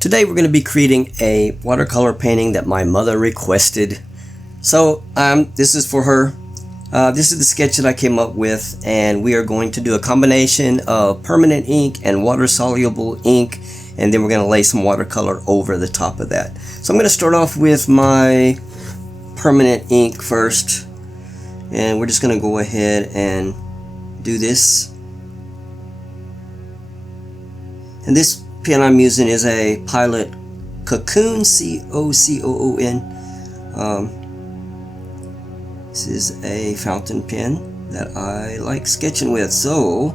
Today we're going to be creating a watercolor painting that my mother requested. So this is for her. This is the sketch that I came up with, and we are going to do a combination of permanent ink and water-soluble ink, and then we're going to lay some watercolor over the top of that. So I'm going to start off with my permanent ink first, and we're just going to go ahead and do this. And this pen I'm using is a Pilot Cocoon, C-O-C-O-O-N. This is a fountain pen that I like sketching with, so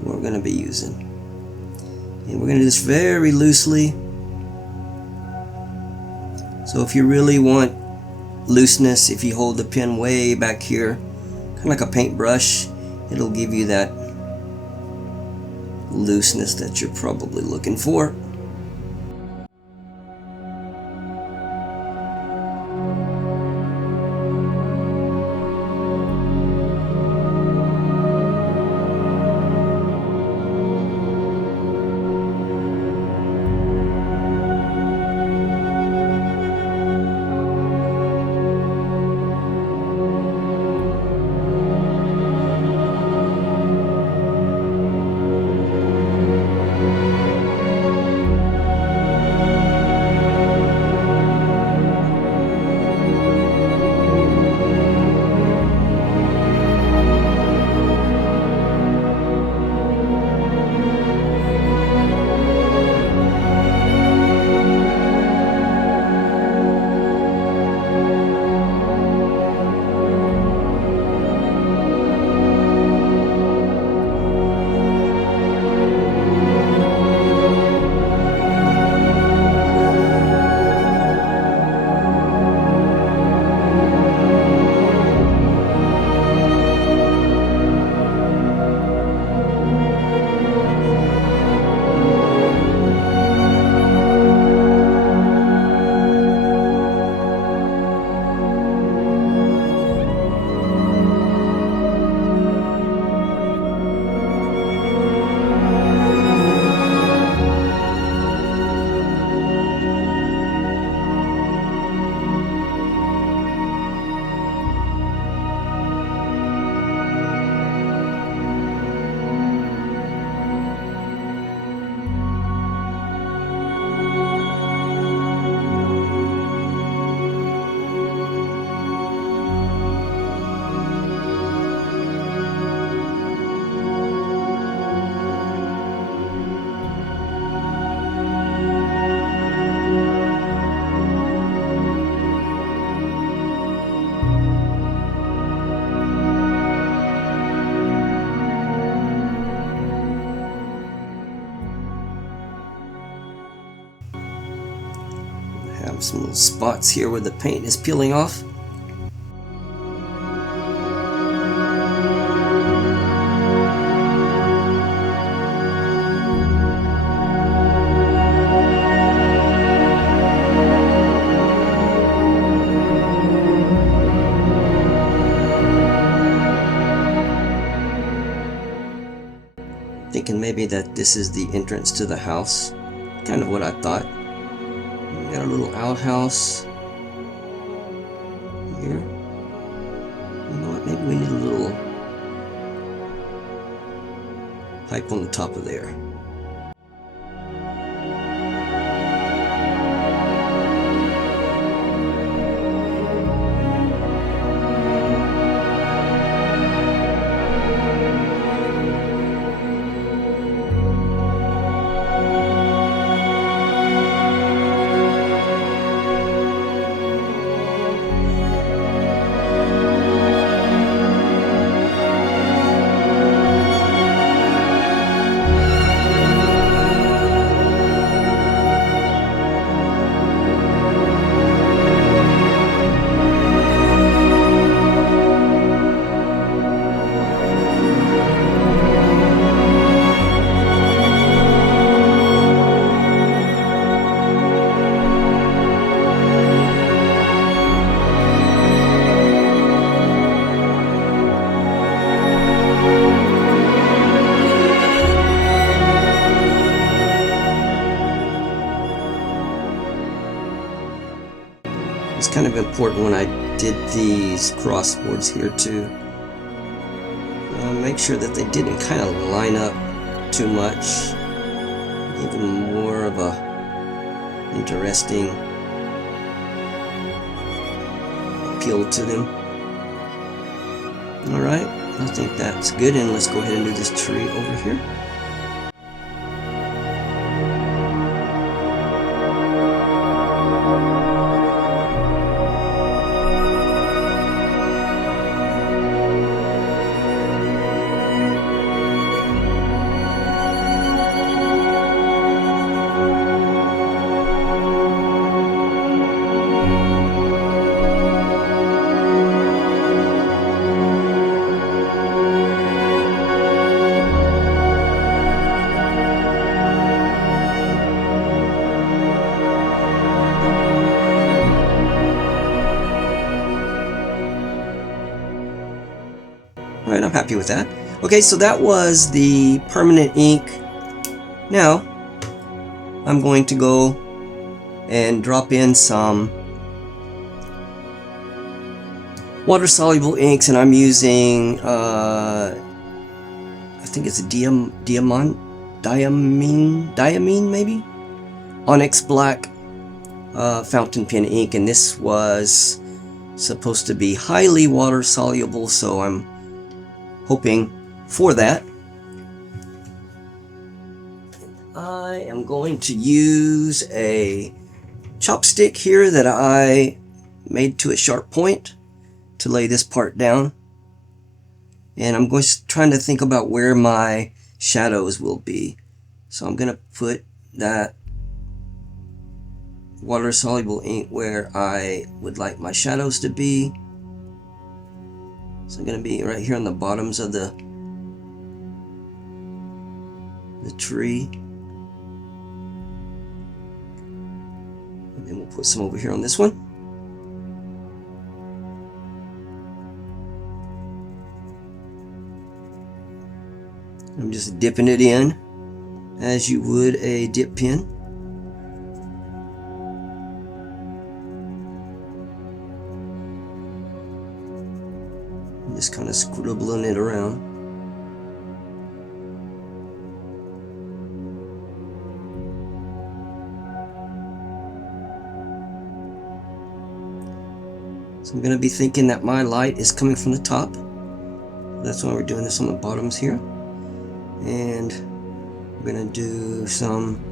what we're going to be using. And we're going to do this very loosely. So if you really want looseness, if you hold the pen way back here, kind of like a paintbrush, it'll give you that looseness that you're probably looking for. Have some little spots here where the paint is peeling off. Thinking maybe that this is the entrance to the house. Kind of what I thought. Got a little outhouse here. You know what? Maybe we need a little pipe on the top of there. It's kind of important when I did these crossboards here to make sure that they didn't kind of line up too much. Give them more of a interesting appeal to them. Alright, I think that's good, and let's go ahead and do this tree over here. Alright, I'm happy with that. Okay, so that was the permanent ink. Now, I'm going to go and drop in some water-soluble inks, and I'm using, I think it's a diamine maybe? Onyx Black fountain pen ink, and this was supposed to be highly water-soluble, so I'm hoping for that. I am going to use a chopstick here that I made to a sharp point to lay this part down, and I'm trying to think about where my shadows will be. So I'm going to put that water-soluble ink where I would like my shadows to be. So I'm going to be right here on the bottoms of the tree. And then we'll put some over here on this one. I'm just dipping it in as you would a dip pen. Just kind of scribbling it around. So I'm going to be thinking that my light is coming from the top. That's why we're doing this on the bottoms here. And we're going to do some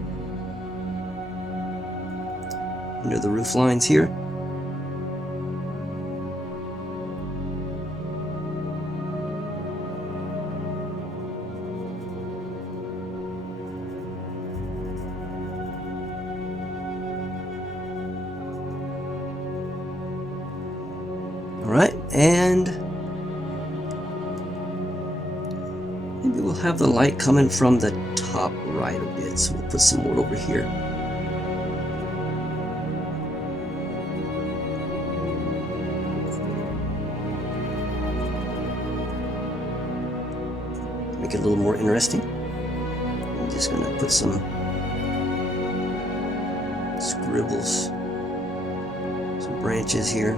under the roof lines here. Alright, and maybe we'll have the light coming from the top right a bit, so we'll put some more over here. Make it a little more interesting. I'm just going to put some scribbles, some branches here.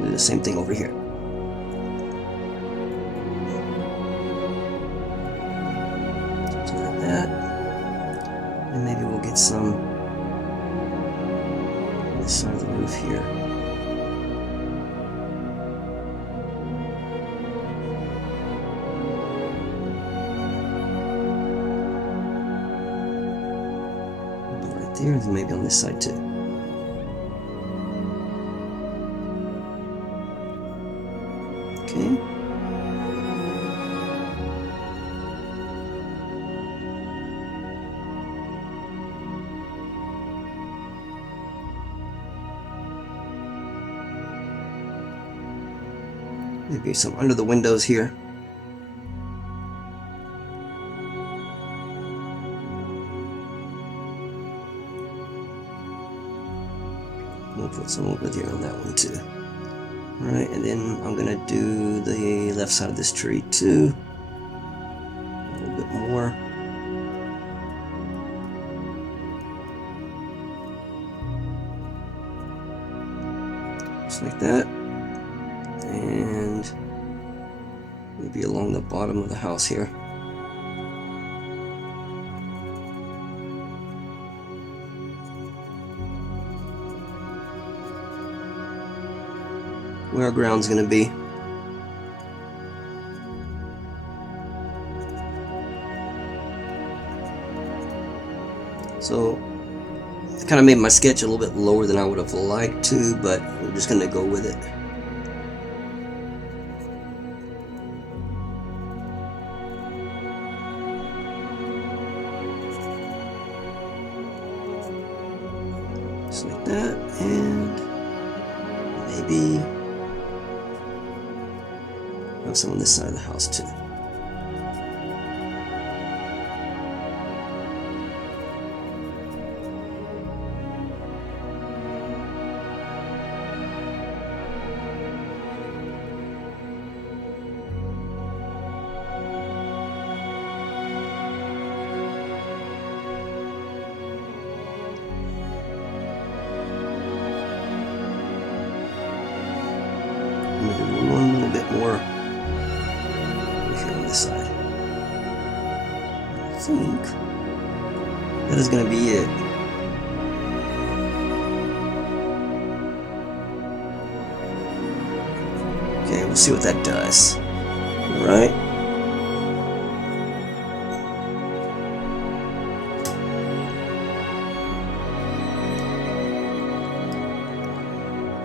Do the same thing over here. Something like that. And maybe we'll get some on this side of the roof here. Right there, and maybe on this side too. Okay. Maybe some under the windows here. We'll put some over there on that one too. Alright, and then I'm going to do the left side of this tree too. A little bit more. Just like that. And maybe along the bottom of the house here. Where our ground's gonna be. So I kind of made my sketch a little bit lower than I would have liked to, but we're just gonna go with it. Just like that, and maybe have some on this side of the house too. I'm going to do one little bit more over here on this side. I think that is going to be it. Okay, we'll see what that does. Alright.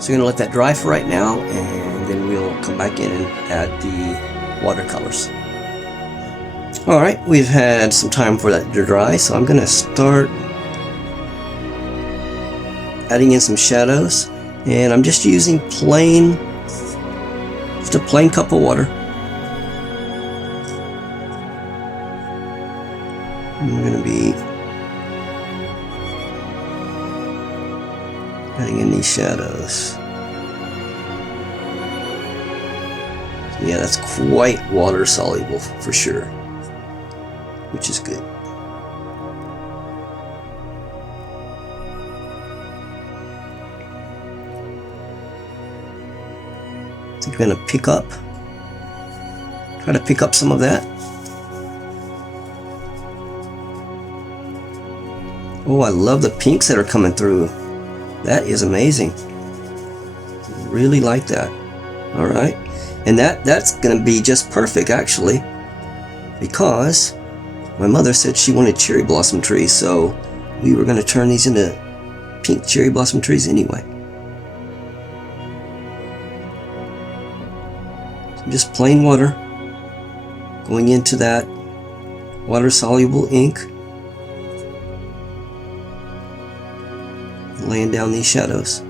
So we're going to let that dry for right now, and then we'll come back in and add the watercolors. Alright, we've had some time for that to dry, so I'm going to start adding in some shadows, and I'm just using just a plain cup of water. I'm going to be adding in these shadows. Yeah, that's quite water soluble for sure, which is good. I think we're gonna try to pick up some of that. Oh, I love the pinks that are coming through. That is amazing. Really like that. All right. And that's going to be just perfect, actually, because my mother said she wanted cherry blossom trees, so we were going to turn these into pink cherry blossom trees anyway. So just plain water going into that water-soluble ink, laying down these shadows.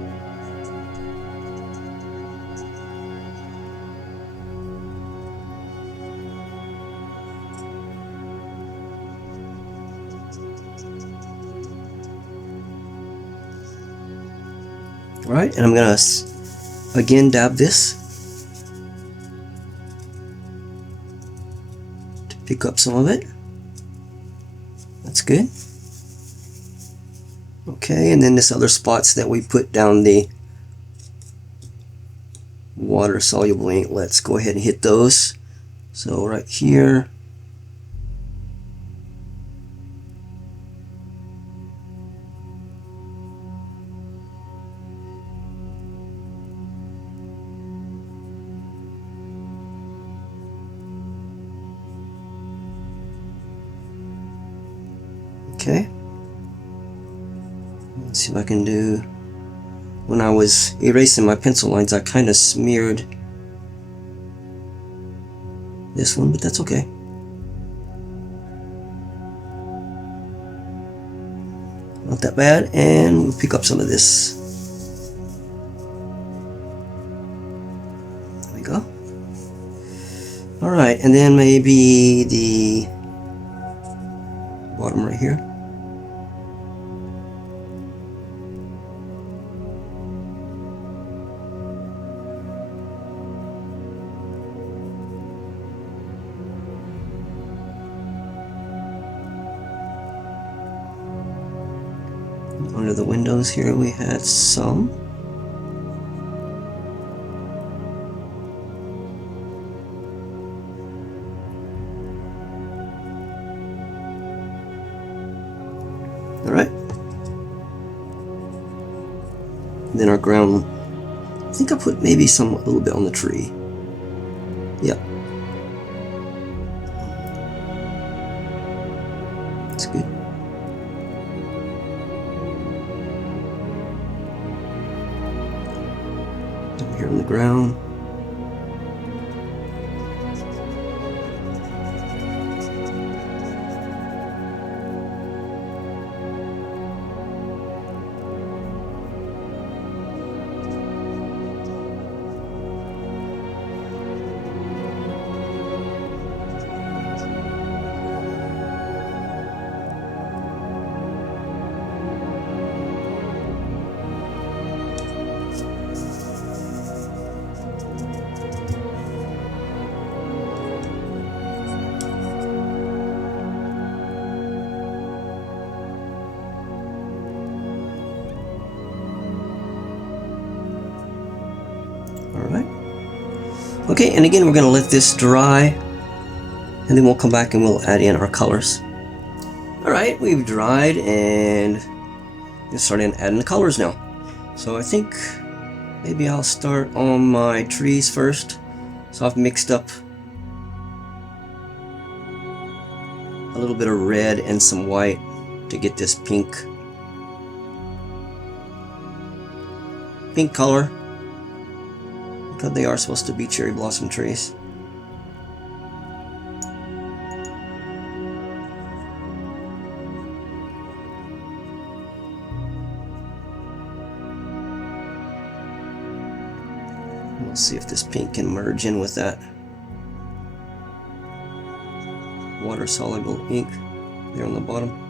Alright, and I'm going to again dab this to pick up some of it. That's good. Okay, and then this other spots that we put down the water soluble ink, let's go ahead and hit those. So right here, okay. Let's see if I can do, when I was erasing my pencil lines, I kind of smeared this one, but that's okay. Not that bad, and we'll pick up some of this. There we go. Alright, and then maybe the bottom right here. Under the windows here we had some. Alright. Then our ground, I think I put maybe a little bit on the tree. Yep. That's good. Over here on the ground. Alright. Okay, and again we're going to let this dry, and then we'll come back and we'll add in our colors. Alright, we've dried and starting adding the colors now. So I think maybe I'll start on my trees first. So I've mixed up a little bit of red and some white to get this pink color, because they are supposed to be cherry blossom trees. We'll see if this pink can merge in with that water-soluble ink there on the bottom.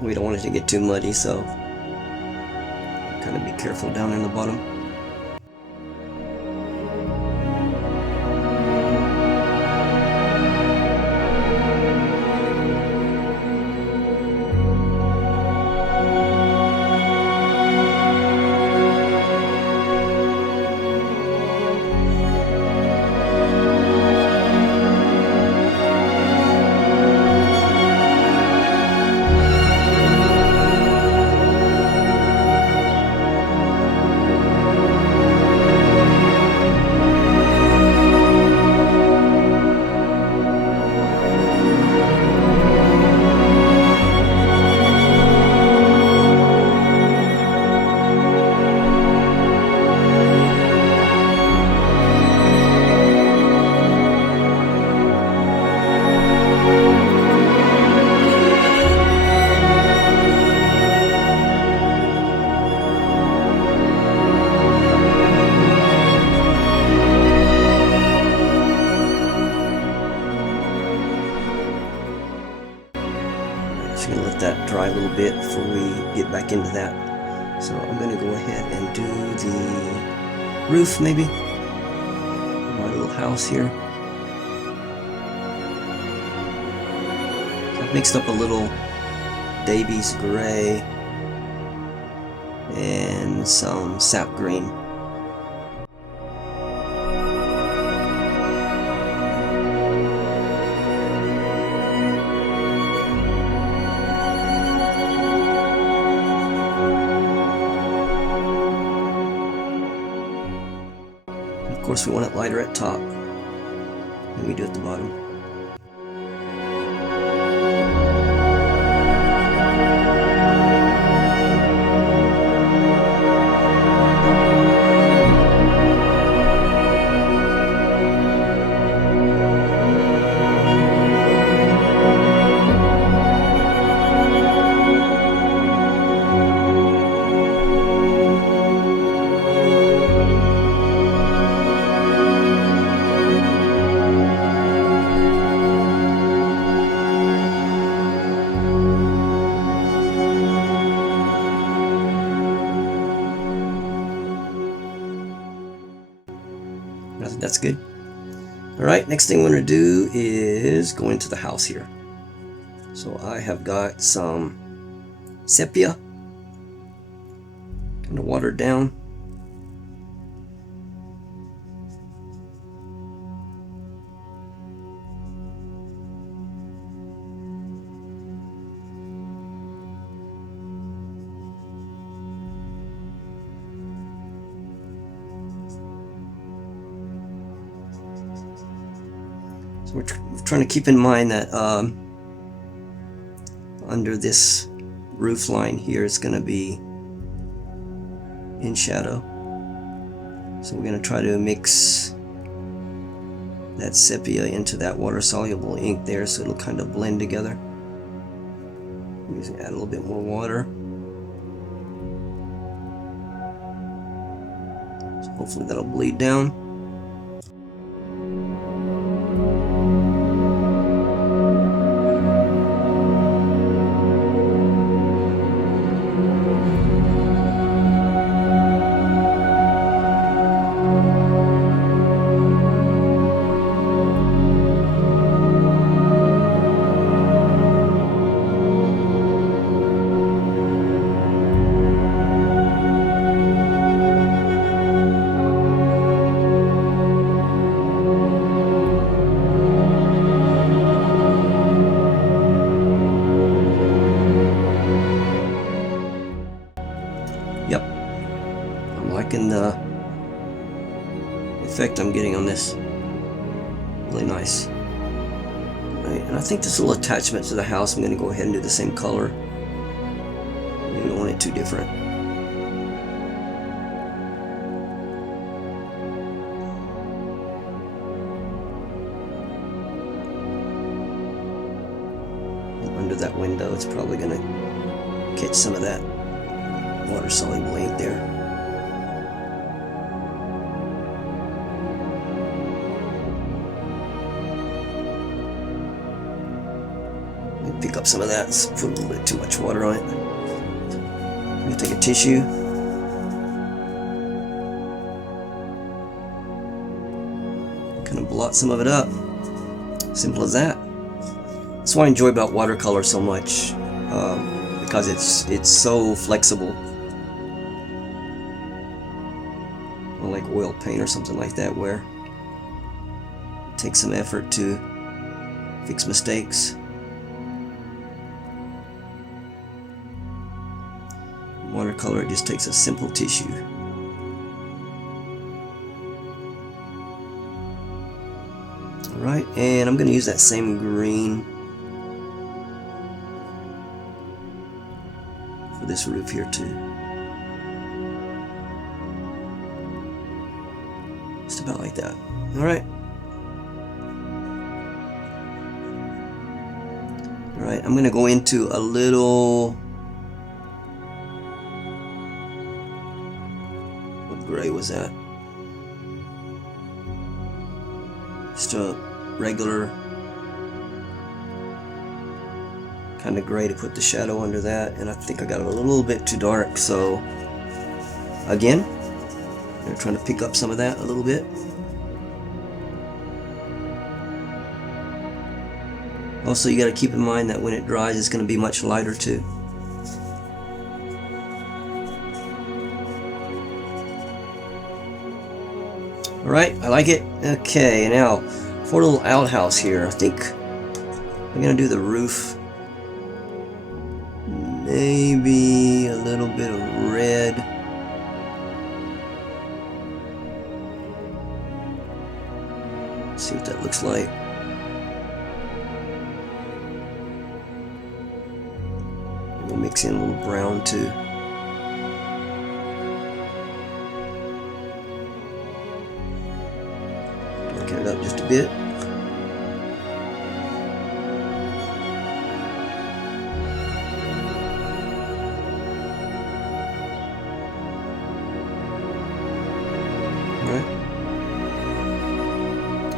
We don't want it to get too muddy, so kind of be careful down in the bottom. Just gonna let that dry a little bit before we get back into that. So I'm gonna go ahead and do the roof, maybe my little house here. So I've mixed up a little Davies gray and some sap green. Of course, we want it lighter at top than we do at the bottom. I think that's good. Alright, next thing we're going to do is go into the house here. So I have got some sepia, kind of watered down. So we're trying to keep in mind that under this roof line here it's going to be in shadow. So we're going to try to mix that sepia into that water-soluble ink there so it'll kind of blend together. Add a little bit more water. So hopefully that'll bleed down. Yep, I'm liking the effect I'm getting on this. Really nice. Right, and I think this little attachment to the house, I'm going to go ahead and do the same color. We don't want it too different. And under that window, it's probably going to catch some of that water-soluble ink there. Pick up some of that. Let's put a little bit too much water on it. I'm going to take a tissue. Kind of blot some of it up. Simple as that. That's what I enjoy about watercolor so much, because it's so flexible. Like oil paint or something like that, where it takes some effort to fix mistakes. Watercolor, it just takes a simple tissue. Alright, and I'm going to use that same green for this roof here too. Just about like that. Alright. Alright, I'm going to go into a little... What gray was that? Just a regular kind of gray to put the shadow under that, and I think I got it a little bit too dark, so again, I'm trying to pick up some of that a little bit. Also, you got to keep in mind that when it dries, it's going to be much lighter too. Alright, I like it. Okay, now for a little outhouse here, I think I'm going to do the roof. Maybe a little bit of red. Let's see what that looks like. We'll mix in a little brown too. Darken it up just a bit. Alright.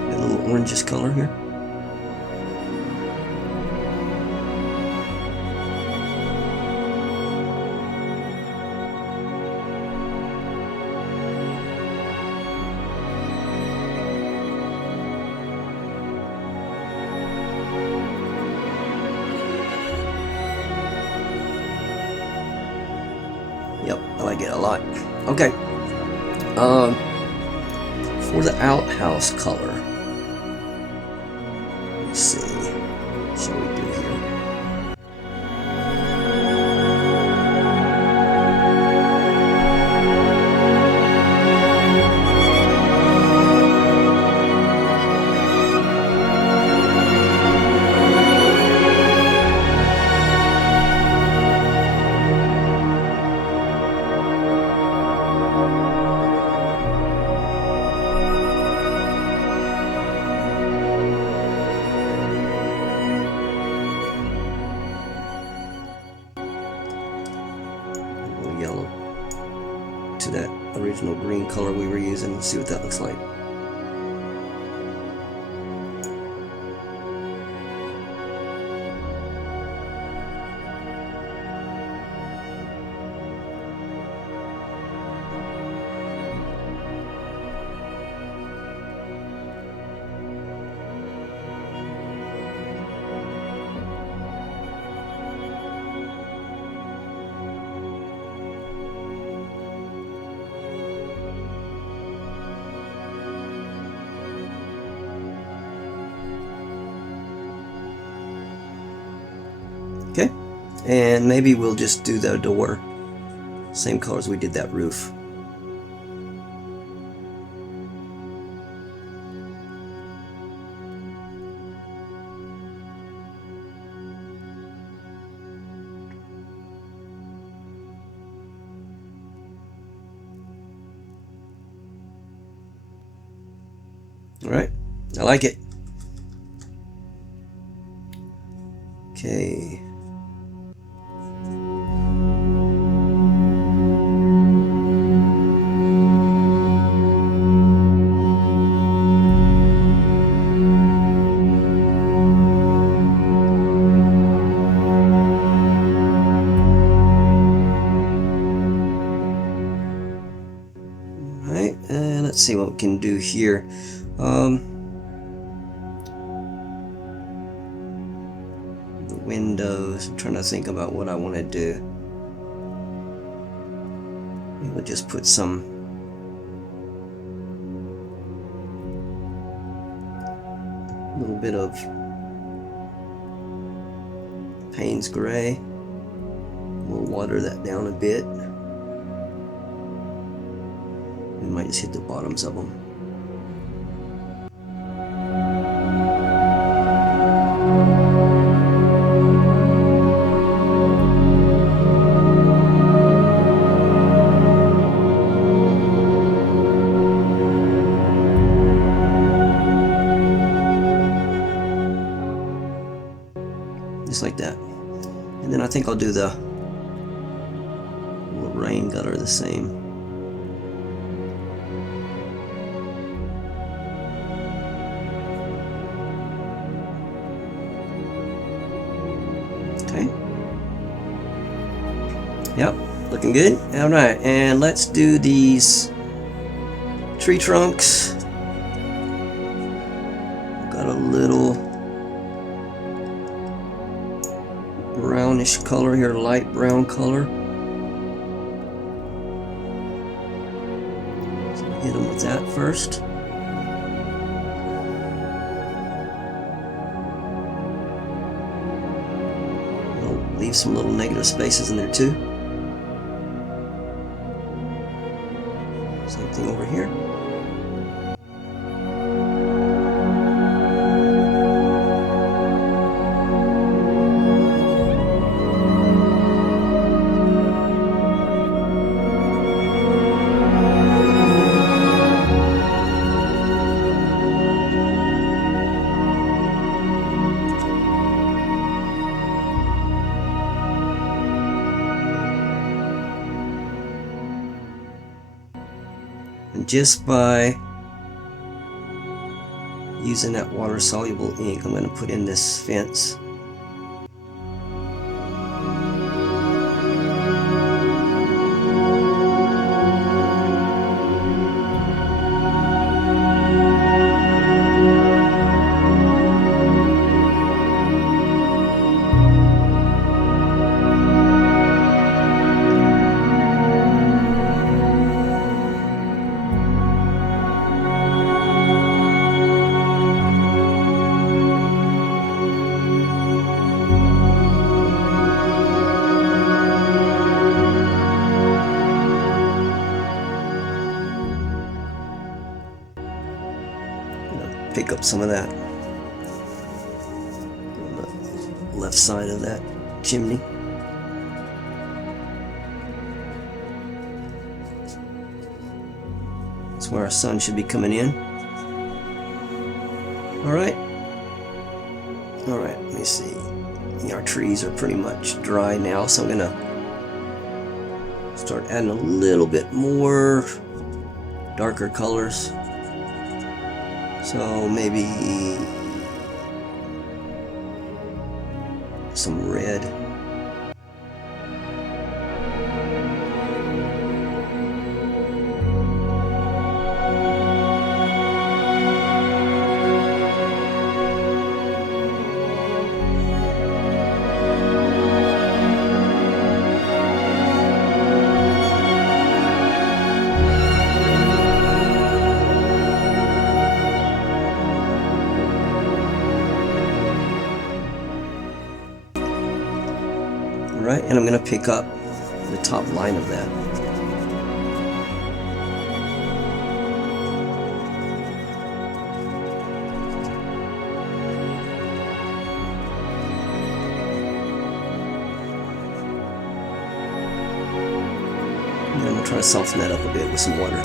A little orangish color here. it a lot. Okay. For the outhouse color, let's see. What shall we do here? Yellow to that original green color we were using. Let's see what that looks like. Okay, and maybe we'll just do the door same color as we did that roof. All right, I like it. Okay. Alright, and let's see what we can do here. The windows, I'm trying to think about what I want to do. Maybe we'll just put some little bit of Payne's gray. We'll water that down a bit. We might just hit the bottoms of them. Just like that. And then I think I'll do the little rain gutter the same. Okay. Yep, looking good. All right, and let's do these tree trunks. Got a little brownish color here, light brown color. So hit them with that first. We'll leave some little negative spaces in there too. Same thing over here. And just by using that water-soluble ink, I'm going to put in this fence. pick up some of that on the left side of that chimney. That's where our sun should be coming in. Alright, let me see. Our trees are pretty much dry now, so I'm gonna start adding a little bit more darker colors. So maybe some red. Alright, and I'm going to pick up the top line of that. And I'm going to try to soften that up a bit with some water.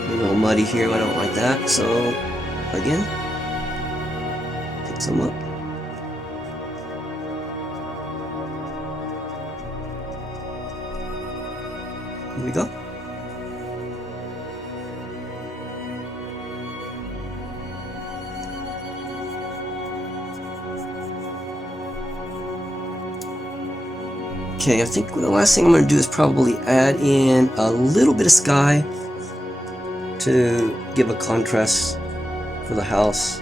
A little muddy here, I don't like that, so again, pick some up. Here we go. Okay, I think the last thing I'm going to do is probably add in a little bit of sky to give a contrast for the house.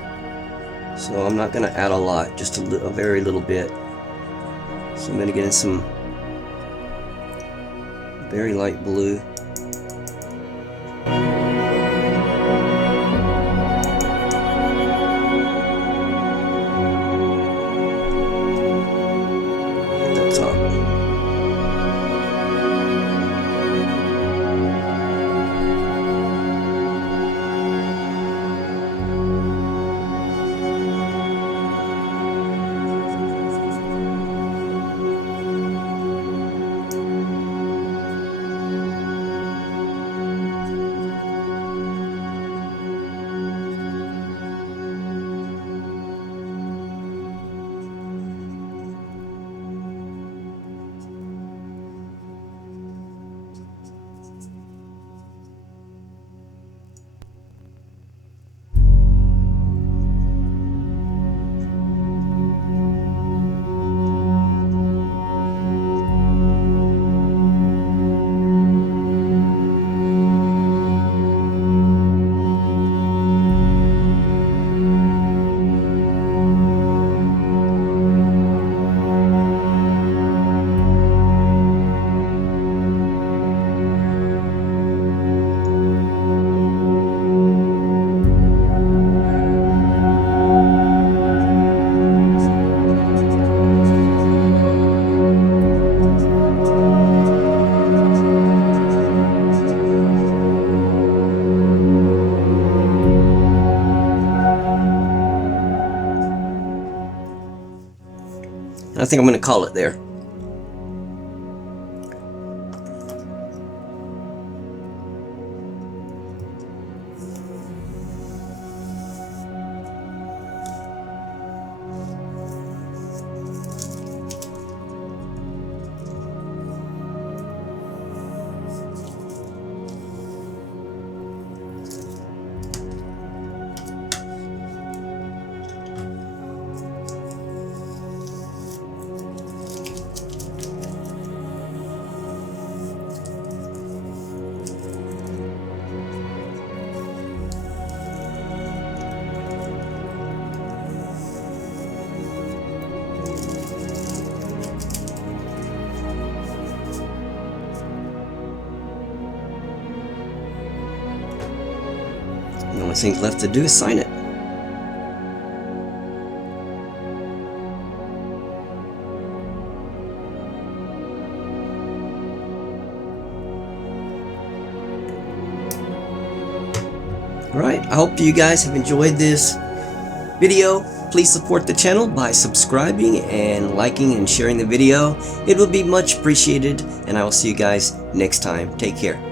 So I'm not going to add a lot, just a very little bit. So I'm going to get in some very light blue. At the top. And I think I'm going to call it there. only thing left to do is sign it. Alright, I hope you guys have enjoyed this video. Please support the channel by subscribing and liking and sharing the video. It would be much appreciated, and I will see you guys next time. Take care.